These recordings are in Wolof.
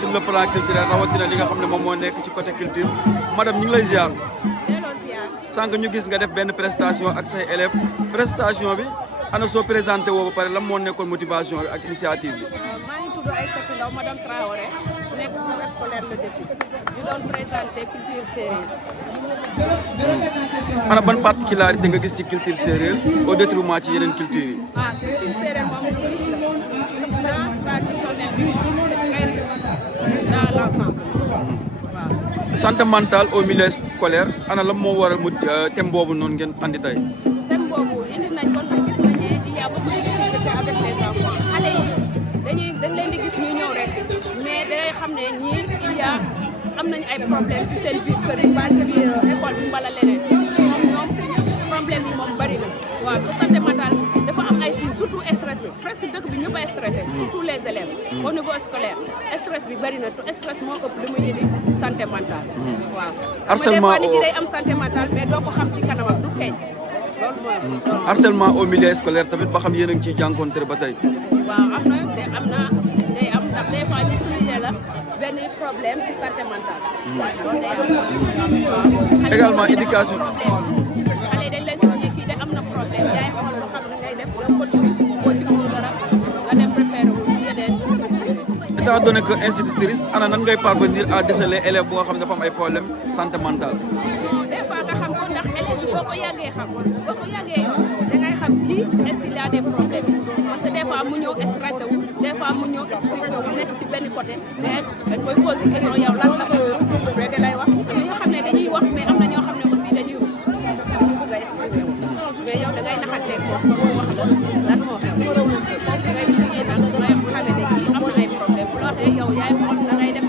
sur le plan culturel rawatina li nga xam ne moom moo nekk ci côté culture madame ñu ngi lay ziar. sànq ñu gis nga def benn prestation ak say élèves prestation bi ana soo présenté woo ba pare lan moo nekkoon motivation bi ak initiative bi. maa ngi tudd Aïssatou Ndaw madame Traoré nekk groupe scolaire Le Défi di doon présenté culture séeréer. ana ban particularité nga gis ci culture séeréer au détriment ci yeneen culture yi. Culture séeréer moom riche la traditionnel bi c'est très riche dans l'ensemble. waaw. santé mentale au milieu scolaire ana lan moo waral mu thème boobu noonu ngeen andi tey. thème boobu indi nañ ko ndax gis nañ ne il y a beaucoup de difficultés avec les enfants xale yi dañ leen di gis ñu ñëw rek mais day xam ne ñii il y a am nañu ay problème ci seen biir kër yi ba ci biir école bi mbala leneen ñoom problème yi moom bari na waaw te santé mentale dafa am ay signes surtout stress bi presque dëkk bi ñëpp a stressé surtout les élèves au niveau scolaire stress bi bari na te stress moo ëpp li muy indi santé mentale waaw harcèlement des fois nit ki day am santé mentale mais doo ko xam ci kanamam du feeñ loolu mooy harcèlement au milieu scolaire tamit ba xam yéen a ngi ciy jànkoonte ba tey. waaw am na day am ndax des fois ñu souligner la benn problème ci santé mentale. loolu day am. également éducation. xale yi dañ lay souligner kii de am na problème yaay xool lu xam ne ngay def nga coach boo ci mënul dara nga dem préféré wu ci yeneen structure. étant donné que institutrice ana nan ngay parvenir à déceler élève bu nga xam ne dafa am ay problème santé mentale. des fois nga xam ko ndax élève bi boo ko yàggee xam boo ko yàggee yoon da ngay xam kii est-ce qu'il a des problèmes parce que des fois mu ñëw stressé wu des fois mu ñëw expliqué wu nekk ci benn côté mais dañ koy posé question yow lan la après da lay wax am na ñoo xam ne dañuy wax mais am na ñoo xam ne aussi dañuy rus ñu bëgg a expliqué wu mais yow da ngay naxanteeg wax wax la lan moo xew da ngay liggéey nag ngay xamee ne kii am na ay problème bu la waxee yow yaay xool da ngay def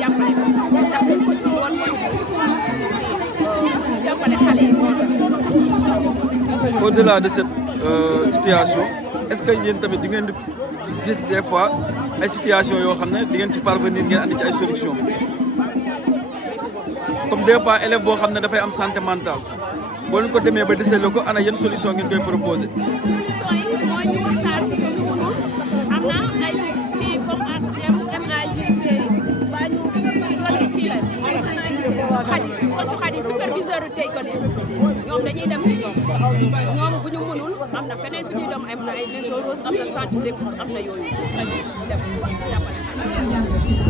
jàppale ko ndax buñ ko ci woon mooy jàppale xale yi moo gën. Au-delà de cette situation est-ce que yéen tamit di ngeen di gis des fois ay situation yoo xam ne di ngeen ci parvenir ngeen andi ci ay solution comme des fois élève boo xam ne dafay am santé mentale boo leen ko demee ba déceler ko ana yan solution ngeen koy proposer. solution yi mooy ñu waxtaan am na ay kii comme ak MAJP ba ñu doon kii la xadi coach xadi superviseur tey ko ne ñoom dañuy dem ci ñoom bu ñu mënul am na feneen fi ñuy dem am na ay maison rose am na centre d'écoute am na yooyu dañuy dem jàppale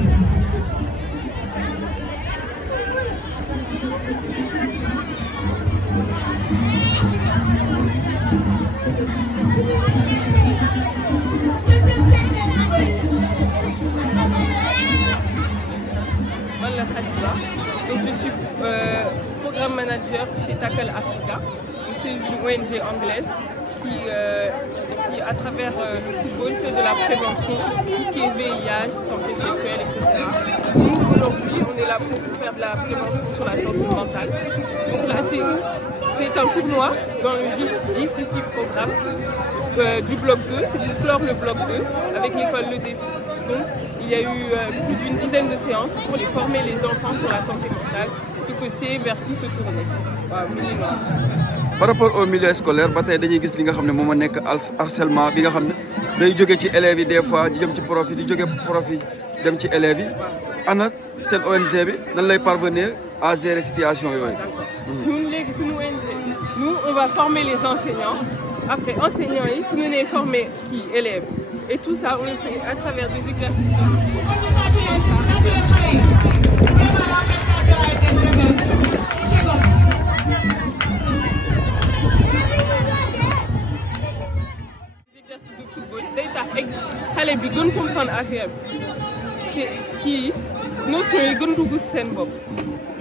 Donc je suis programme manager chez Tackle Africa. C'est une ONG anglaise qui à travers le football fait de la prévention, tout ce qui est VIH, santé sexuelle, etc. Nous aujourd'hui on est là pour faire de la prévention sur la santé mentale. Donc là c'est un tournoi dans le GCC programme du bloc 2, c'est pour clore le bloc 2 avec l'école Le Défi. Donc il y a eu plus d'une dizaine de séances pour les former les enfants sur la santé mentale, ce que c'est vers qui se tourner. Waaw minimum. Par rapport au milieu scolaire ba tey dañuy gis li nga xam ne moom a nekk harcèlement bi nga xam ne day jóge ci élèves yi des fois di jëm ci prof yi di jóge prof yi dem ci élèves yi ana seen ONG bi nan lay parvenir à gérer situation yooyu. ñun léegi suñu ONG nous on va former les enseignants après enseignants yi suñu nee former kii élèves et tout ça on le fait à travers des exercices. day tax xale bi gën comprendre affaire bi te kii notion yi gën dugg ci seen bopp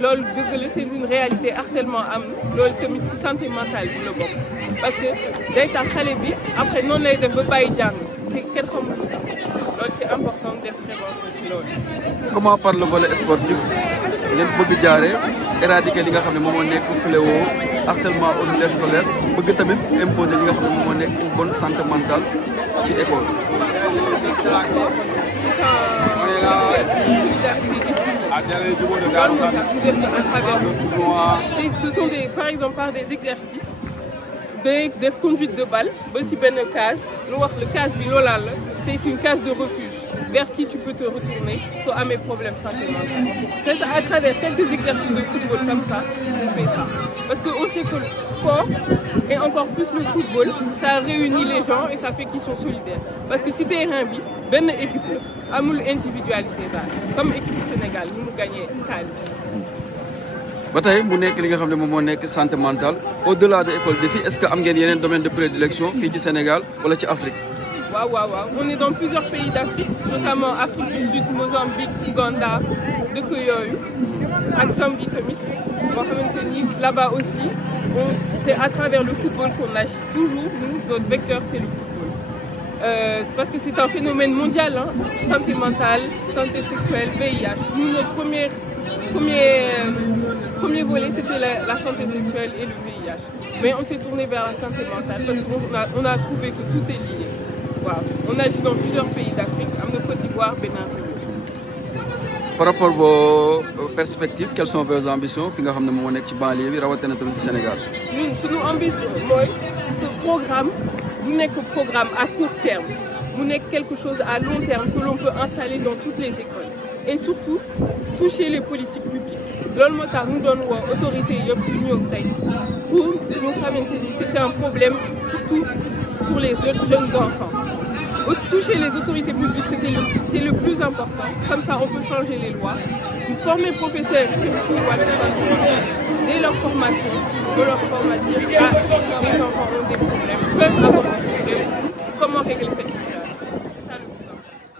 loolu dëgg la c'est une réalité harcèlement am loolu tamit ci santé mentale bi la bokk parce que day tax xale bi après noonu lay def ba bàyyi jàng te kenn xamul loolu c'est important def prévention ci loolu. Comment par le volet sportif ngeen bëgg jaaree éradiquer li nga xam ne moom moo nekk fléau harcèlement au milieu scolaire bëgg tamit imposer li nga xam ne moom moo nekk une bonne santé mentale ci école. Ce sont par exemple par des exercices des conduites de balle ba ci benn case lu wax le case bi loolaa la c'est une case de refuge vers qui tu peux te retourner soit à mes problèmes santé mentale. C'est à travers quelques exercices de football comme ça qu'on fait ça. Parce qu'on sait que le sport, et encore plus le football, ça réunit les gens et ça fait qu'ils sont solidaires. Parce que si terrain bi, benn équipe la, amul individualité daal comme équipe Sénégal ni mu gagné CAN bi. ba tey mu nekk li nga xam ne moom moo nekk santé mentale au-delà de école de filles est-ce que am ngeen yeneen domaine de prédilection fii ci Sénégal wala ci Afrique. Waaw. On est dans plusieurs pays d'Afrique, notamment Afrique du Sud, Mozambique, Ouganda, dëkk yooyu ak Zambie tamit boo xamante ni là-bas aussi c'est à travers le football qu'on agit toujours. Nous, notre vecteur c'est le football. Parce que c'est un phénomène mondial, hein, santé mentale, santé sexuelle, VIH. Nous, notre premier volet, c'était la santé sexuelle et le VIH. Mais on s'est tourné vers la santé mentale parce qu'on a trouvé que tout est lié. Wow. On agit dans plusieurs pays d'Afrique, am na Côte d'Ivoire, Bénin. Par rapport à vos perspectives, quelles sont vos ambitions fi nga xam ne moo nekk ci banlieue bi rawatina tamit ci Sénégal. Ñun suñu ambition mooy ce programme du nekk programme à court terme mu nekk quelque chose à long terme que l'on peut installer dans toutes les écoles et surtout toucher les politiques publiques. Loolu moo tax ñu doon woo autorités yëpp di ñëw tey pour ñu xamante ni que c'est un problème surtout pour les jeunes enfants. Toucher les autorités publiques, c'est le plus important. Comme ça, on peut changer les lois. Former professeurs dès leur formation, de leur former à dire que les enfants ont des problèmes, peuvent avoir des problèmes. Comment régler cette situation? C'est ça le plus important.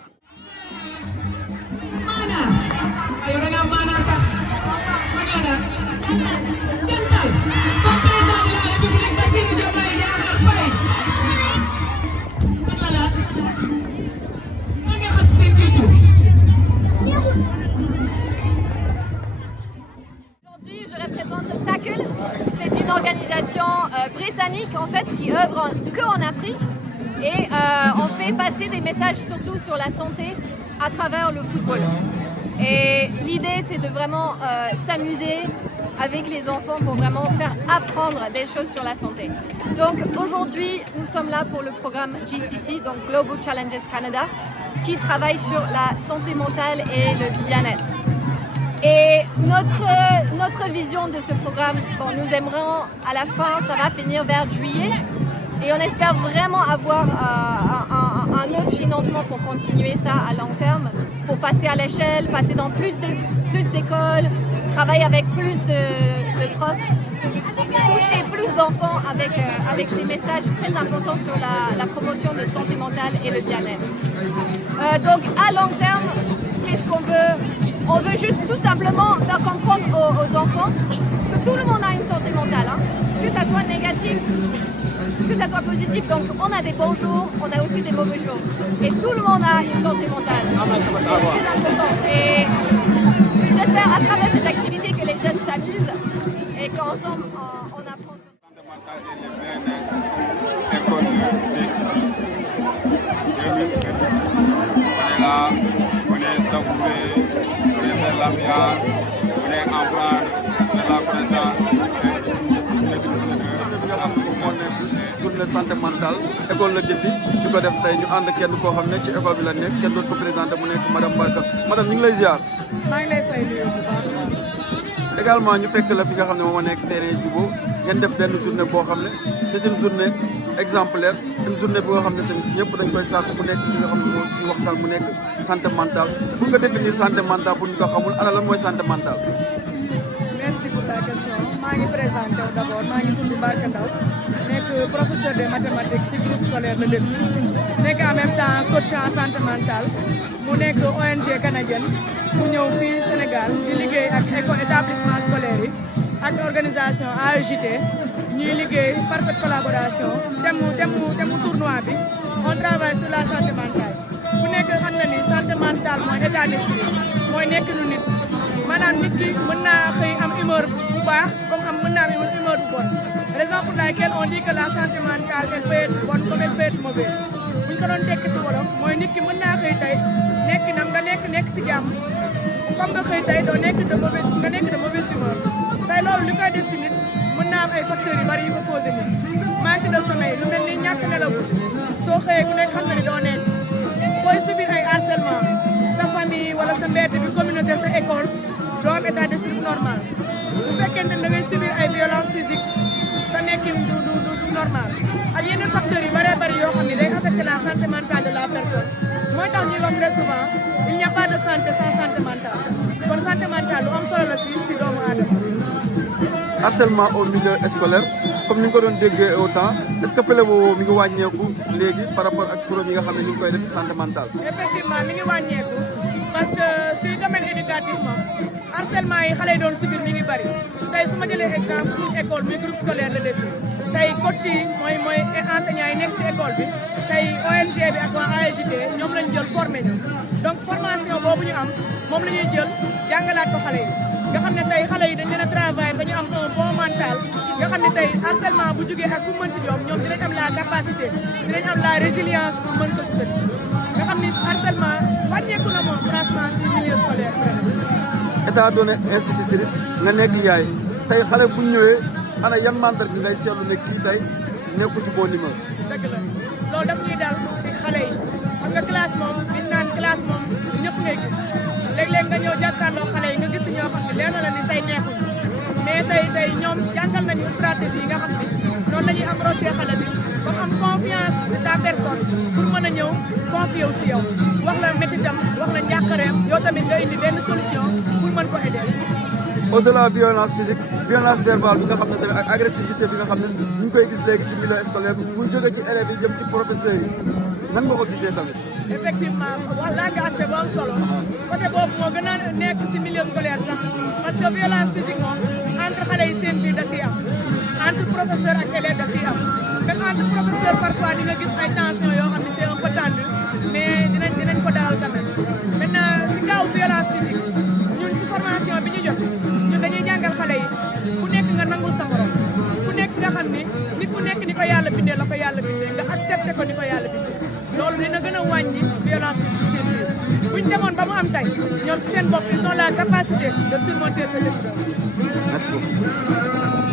Aujourd'hui, je représente Tackle. C'est une organisation britannique en fait qui œuvre qu'en Afrique et on fait passer des messages surtout sur la santé à travers le football. Et l'idée, c'est de vraiment s'amuser avec les enfants pour vraiment faire apprendre des choses sur la santé. Donc aujourd'hui, nous sommes là pour le programme GCC, donc Global Challenges Canada, qui travaille sur la santé mentale et le bien-être. Et notre vision de ce programme, bon, nous aimerons à la fin, ça va finir vers juillet, et on espère vraiment avoir un autre financement pour continuer ça à long terme, pour passer à l'échelle, passer dans plus d'écoles, travailler avec plus de profs, toucher plus d'enfants avec des messages très importants sur la promotion de santé mentale et le bien-être. Donc à long terme, qu'est-ce qu'on veut? On veut juste tout simplement faire comprendre aux enfants que tout le monde a une santé mentale, hein, que ça soit négatif, que ça soit positif. Donc on a des bons jours, on a aussi des mauvais jours. Et tout le monde a une santé mentale. C'est très important. Et j'espère à travers cette activité que les jeunes s'amusent et qu'ensemble on apprend. Journée santé mentale école la jëndi di ko def tey ñu ànd kenn koo xam ne ci école bi la nekk kenn doon ko présenté mu nekk madame Barka madame ñu ngi lay ziar. maa ngi lay fay nuyu bu baax. également ñu fekk la fi nga xam ne moom moo nekk terrain Djibo ngeen def benn journée boo xam ne c'est une journée exemplaire une journée boo xam ne tamit ñëpp dañ koy sàkk mu nekk li nga xam ne moo ci waxtaan mu nekk santé mentale pour nga définir santé mentale pour ñu ko xamul ana lan mooy santé mentale. Merci pour la question. maa ngi présenté wu d'abord maa ngi tudd Barka Ndaw nekk professeur de mathématiques ci groupe scolaire Le Défi nekk en même temps coach en santé mentale mu nekk ONG canadienne mu ñëw fii Sénégal di liggéey ak établissement scolaire yi ak organisation AEJT ñuy liggéey parfaite collaboration thème mu tournoi bi on travaille sur la santé mentale ku nekk xam na ni santé mentale mooy état d'esprit mooy nekk nu nit maanaam nit ki mën naa xëy am humeur bu baax comme mën naa am humeur bu bonne raison pour laquelle on dit que la santé mentale elle peut être bonne comme elle peut être mauvaise bu ñu ko doon tekki ci wolof mooy nit ki mën naa xëy tey nga nekk ci jàmm comme nga xëy tey doo nekk de mauvaise humeur tey loolu li koy def ci nit mën naa am ay facteurs yu bari yu ko causé nit manque de sommeil lu mel ni ñàkk nelaw soo xëyee ku nekk xam na ni doo nekk booy subir ay harcèlement sa famille wala sa mbedd bi communauté sa école doo am état d'esprit normal bu fekkente ne da ngay subir ay violence physique sa nekkin du normal ak yeneen facteurs yu bari yoo xam ne day affecter la santé mentale de la personne mooy tax ñuy wax très souvent il n'y a pas de santé sans santé mentale kon santé mentale lu am solo la si doomu aadama. harcèlement au milieu scolaire comme ni nga ko doon déggee autant est-ce que fléau mi ngi wàññeeku léegi par rapport ak problème yi nga xam ne ñu ngi koy def santé mentale. effectivement mi ngi wàññeeku parce que si domaine éducatif moom harcèlement yi xale yi doon subir mi ngi bari tey su ma jëlee exemple suñu école muy groupe scolaire de défi tey coach yi mooy enseignants yi nekk si école bi tey ONG bi ak waa AEJT ñoom lañ jël formé ñu donc formation boobu ñu am moom la ñuy jël jàngalaat ko xale yi nga xam ne tey xale yi dañ leen a travail ba ñu am un bon mental nga xam ne tey harcèlement bu jógee ak ku mënti ñoom dinañ am la capacité dinañ am la résilience pour mën ko soutenir nga xam ni harcèlement wàññeeku na moom franchement si milieu scolaire état donné institutrice nga nekk yaay tey xale bu ñëwee ana yan mandarga bi ngay seetlu ne kii tey nekku ci bon numéro. dëgg la loolu daf ñuy dal ci xale yi xam nga classe moom biñ naan classe moom ñëpp ngay gis léeg-léeg nga ñëw jàkkaarloo xale yi nga gis ñoo xam ne leer na la ni tey neexuñ mais tey ñoom jàngal nañu stratégie yi nga xam ne noonu la ñuy approché xale bi ba am confiance de ta personne pour mën a ñëw confier wu si yow wax la métitam wax la njàqareem yow tamit nga indi benn solution pour mën ko aider. au-delà violence physique violence verbale bi nga xam ne tamit ak agressivité bi nga xam ne ñu ngi koy gis léegi ci milieu scolaire bi muy jóge ci élèves yi jëm ci professeurs yi nan nga ko gisee tamit. effectivement wax laa nga aspect bu am solo côté boobu moo gën a nekk ci milieu scolaire sax parce que violence physique moom entre xale yi seen biir da ciy am entre professeur ak élève da ciy am même entre professeur parfois di nga gis ay tension yoo xam ne c'est un peu tendu mais dinañ ko daal quand même maintenant ci kaw violence physique ñun ci formation bi ñu jot ñun dañuy jàngal xale yi ku nekk nga nangul sa morom ku nekk nga xam ni nit ku nekk ni ko yàlla bindee la ko yàlla bindee nga accepté ko ni ko yàlla bindee loolu dina gën a wàññi violence physique seen biir buñ demoon ba mu am tey ñoom ci seen bopp ils ont la capacité de surmonter ces épreuves. Merci beaucoup.